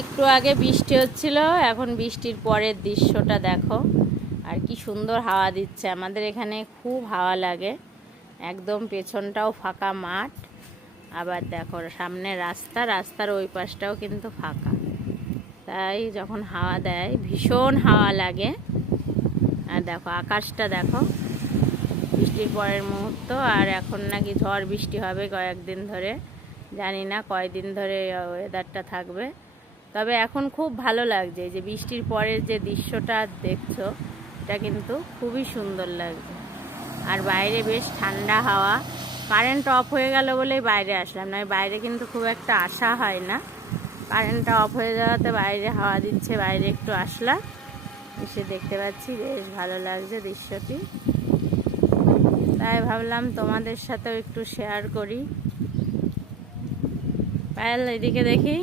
একটু আগে বৃষ্টি হচ্ছিল, এখন বৃষ্টির পরের দৃশ্যটা দেখো। আর কি সুন্দর হাওয়া দিচ্ছে, আমাদের এখানে খুব হাওয়া লাগে। একদম পেছনটাও ফাঁকা মাঠ, আবার দেখো সামনে রাস্তা, রাস্তার ওই পাশটাও কিন্তু ফাঁকা। তাই যখন হাওয়া দেয় ভীষণ হাওয়া লাগে। আর দেখো আকাশটা দেখো, বৃষ্টির পরের মুহূর্ত। আর এখন নাকি ঝড় বৃষ্টি হবে কয়েকদিন ধরে, জানি না কয়দিন ধরে ওয়েদারটা থাকবে। তবে এখন খুব ভালো লাগছে, যে বৃষ্টির পরের যে দৃশ্যটা দেখছো, এটা কিন্তু খুবই সুন্দর লাগছে। আর বাইরে বেশ ঠান্ডা হাওয়া। কারেন্ট অফ হয়ে গেল বলেই বাইরে আসলাম, নয় বাইরে কিন্তু খুব একটা আসা হয় না। কারেন্টটা অফ হয়ে যাওয়াতে বাইরে হাওয়া দিচ্ছে, বাইরে একটু আসলাম, এসে দেখতে পাচ্ছি বেশ ভালো লাগছে দৃশ্যটি। তাই ভাবলাম তোমাদের সাথেও একটু শেয়ার করি। পায়েল এদিকে দেখি।